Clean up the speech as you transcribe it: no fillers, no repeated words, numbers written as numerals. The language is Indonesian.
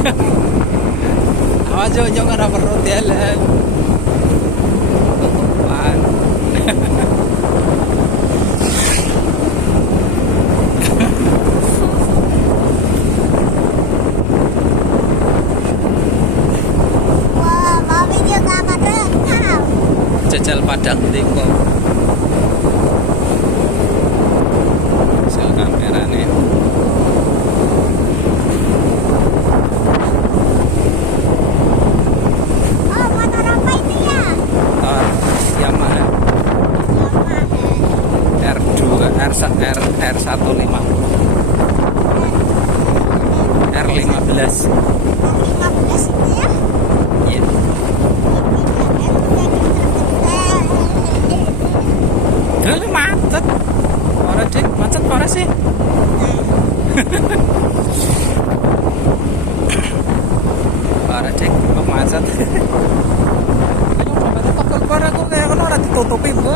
Awas yo nyok ora perlu dalan. Tutupan. Wah, mau video gambar rekam. Jajal Padang Teko. Sel kamerane. Oh, motor apa itu ya? Yamaha R2 R150 R15. 15 itu ya? Iya. Dulu macet. Ora Dik, macet ora sih? Ora Dik, kok macet. Ayo, kok ora kok ora ditutupi, Bu.